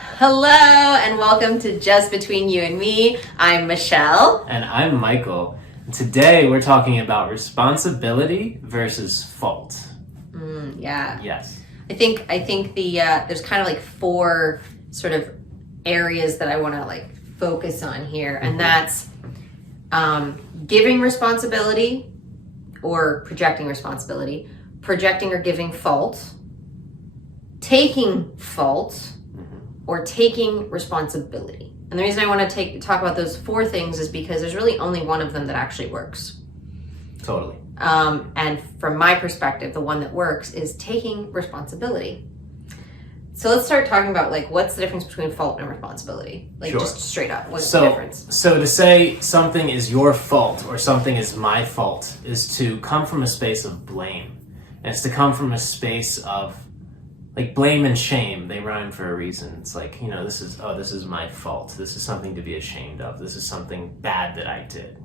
Hello and welcome to Just Between You and Me. I'm Michele. And I'm Michael. Today we're talking about responsibility versus fault. Yeah. Yes. I think the there's kind of like four sort of areas that I want to focus on here, and that's giving responsibility or projecting responsibility, projecting or giving fault, taking fault, or taking responsibility. And the reason I want to talk about those four things is because there's really only one of them that actually works. Totally. And from my perspective, the one that works is taking responsibility. So let's start talking about what's the difference between fault and responsibility? Sure. Just straight up, what's the difference? So to say something is your fault or something is my fault is to come from a space of blame. And it's to come from a space of blame and shame. They rhyme for a reason. It's this is my fault. This is something to be ashamed of. This is something bad that I did.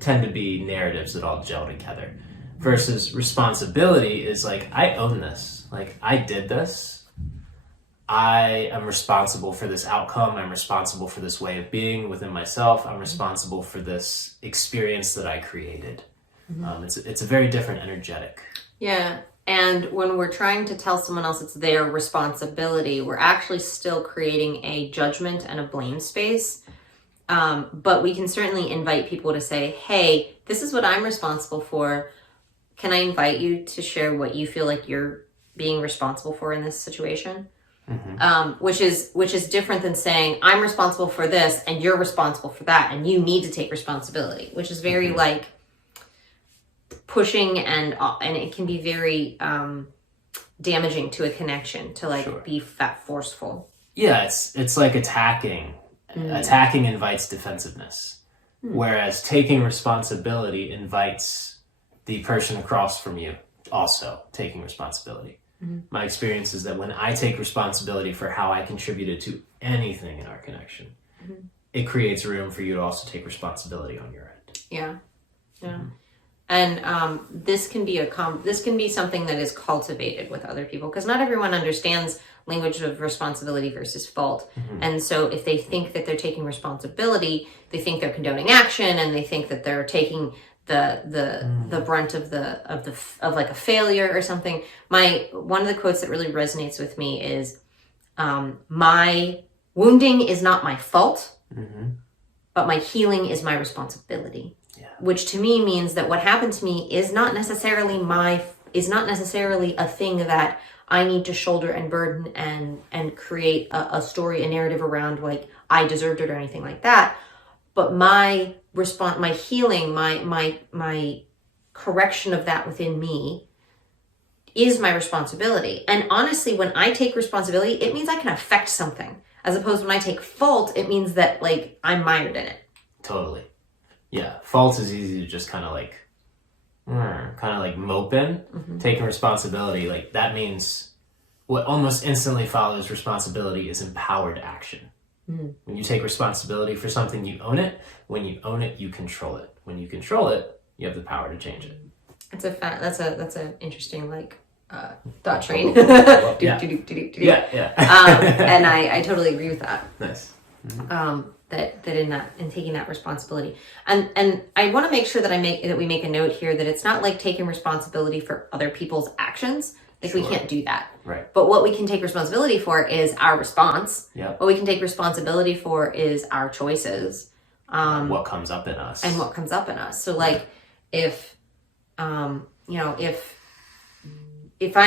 Tend to be narratives that all gel together. Versus responsibility is I own this. I did this. I am responsible for this outcome. I'm responsible for this way of being within myself. I'm responsible for this experience that I created. It's a very different energetic. Yeah. And when we're trying to tell someone else it's their responsibility, we're actually still creating a judgment and a blame space. But we can certainly invite people to say, hey, this is what I'm responsible for. Can I invite you to share what you feel like you're being responsible for in this situation? Which is different than saying, I'm responsible for this and you're responsible for that and you need to take responsibility, which is very pushing and it can be very damaging to a connection to Sure. be that forceful. Yeah, it's like attacking. Attacking invites defensiveness, whereas taking responsibility invites the person across from you also taking responsibility. My experience is that when I take responsibility for how I contributed to anything in our connection, it creates room for you to also take responsibility on your end. Yeah. And this can be something that is cultivated with other people, because not everyone understands language of responsibility versus fault. And so if they think that they're taking responsibility, they think they're condoning action, and they think that they're taking the brunt of a failure or something. One of the quotes that really resonates with me is, my wounding is not my fault, but my healing is my responsibility. Which to me means that what happened to me is not necessarily a thing that I need to shoulder and burden and create a story, a narrative around I deserved it or anything like that. But my healing, my correction of that within me is my responsibility. And honestly, when I take responsibility, it means I can affect something. As opposed to when I take fault, it means that I'm mired in it. Totally. Yeah, fault is easy to just kind of mope in. Taking responsibility, that means what almost instantly follows responsibility is empowered action. When you take responsibility for something, you own it. When you own it, you control it. When you control it, you have the power to change it. That's an interesting thought train. Yeah. And I totally agree with that. Nice. That in taking that responsibility, and I want to make sure that we make a note here that it's not taking responsibility for other people's actions. We can't do that. Right. But what we can take responsibility for is our response. Yep. What we can take responsibility for is our choices. What comes up in us. And what comes up in us. So if I'm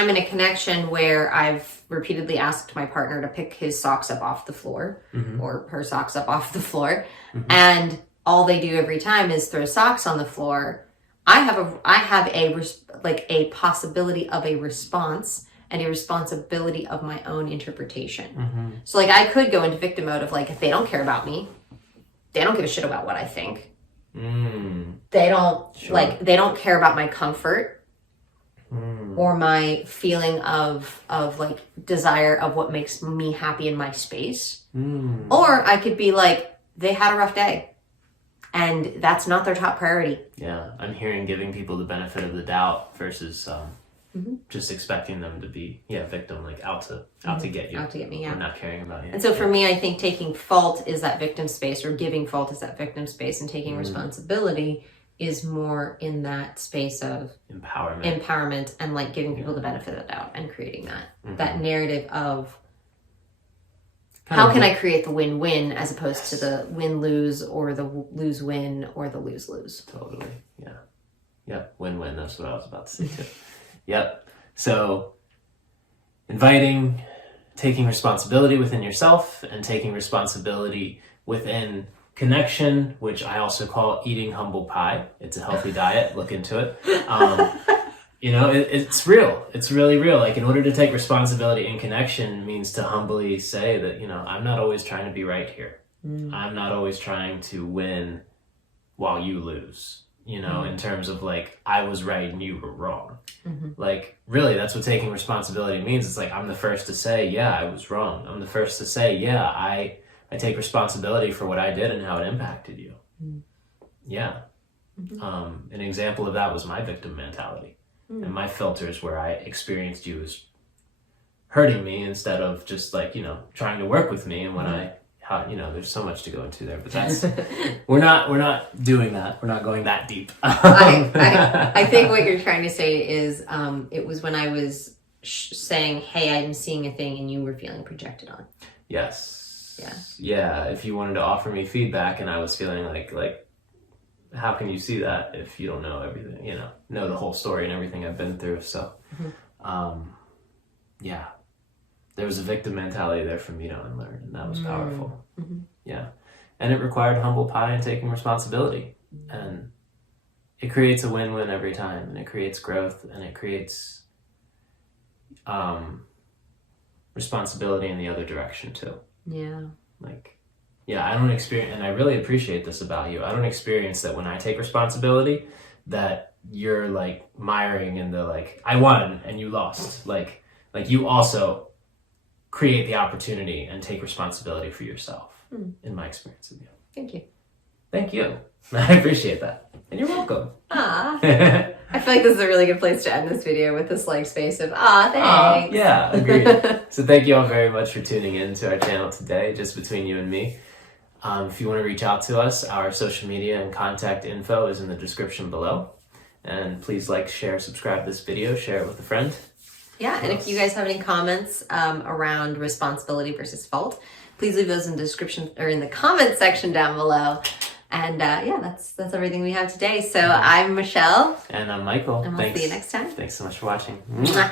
in a connection where I've repeatedly asked my partner to pick his socks up off the floor or her socks up off the floor, and all they do every time is throw socks on the floor, I have a possibility of a response and a responsibility of my own interpretation. So I could go into victim mode of if they don't care about me, they don't give a shit about what I think. They don't they don't care about my comfort. Or my feeling of desire of what makes me happy in my space. Or I could be they had a rough day and that's not their top priority. Yeah, I'm hearing giving people the benefit of the doubt versus just expecting them to be victim, like out to get you, out to get me, or not caring about you. And so for me, I think taking fault is that victim space, or giving fault is that victim space, and taking responsibility is more in that space of empowerment and like giving people the benefit of the doubt and creating that narrative of how can I create the win-win as opposed to the win-lose or the lose-win or the lose-lose. Totally. Yeah. Win-win. That's what I was about to say too. Yep. So taking responsibility within yourself and taking responsibility within connection, which I also call eating humble pie. It's a healthy diet. Look into it. It's real. It's really real. Like, in order to take responsibility in connection means to humbly say that, I'm not always trying to be right here. I'm not always trying to win while you lose. In terms of like, I was right and you were wrong. Like, really, that's what taking responsibility means. It's like, I'm the first to say, yeah, I was wrong. I'm the first to say, yeah, I take responsibility for what I did and how it impacted you. Yeah. An example of that was my victim mentality and my filters, where I experienced you as hurting me instead of just like, trying to work with me. And when there's so much to go into there, but that's we're not doing that. We're not going that deep. I think what you're trying to say is it was when I was saying, hey, I'm seeing a thing, and you were feeling projected on. Yes. Yeah. If you wanted to offer me feedback and I was feeling like how can you see that if you don't know everything, know the whole story and everything I've been through. So there was a victim mentality there for me to unlearn, and that was powerful. Yeah. And it required humble pie and taking responsibility. And it creates a win-win every time, and it creates growth, and it creates responsibility in the other direction too. I don't experience, and I really appreciate this about you, I don't experience that when I take responsibility that you're like miring in the like, I won and you lost. Like you also create the opportunity and take responsibility for yourself, in my experience of you. Thank you. I appreciate that. And you're welcome. I feel like this is a really good place to end this video, with this like space of thanks. Yeah, agreed. So thank you all very much for tuning in to our channel today, just between you and me. If you want to reach out to us, our social media and contact info is in the description below. And please like, share, subscribe to this video, share it with a friend. Yeah, and if you guys have any comments around responsibility versus fault, please leave those in the description or in the comment section down below. And that's everything we have today. So I'm Michelle. And I'm Michael. And we'll see you next time. Thanks so much for watching. Mwah.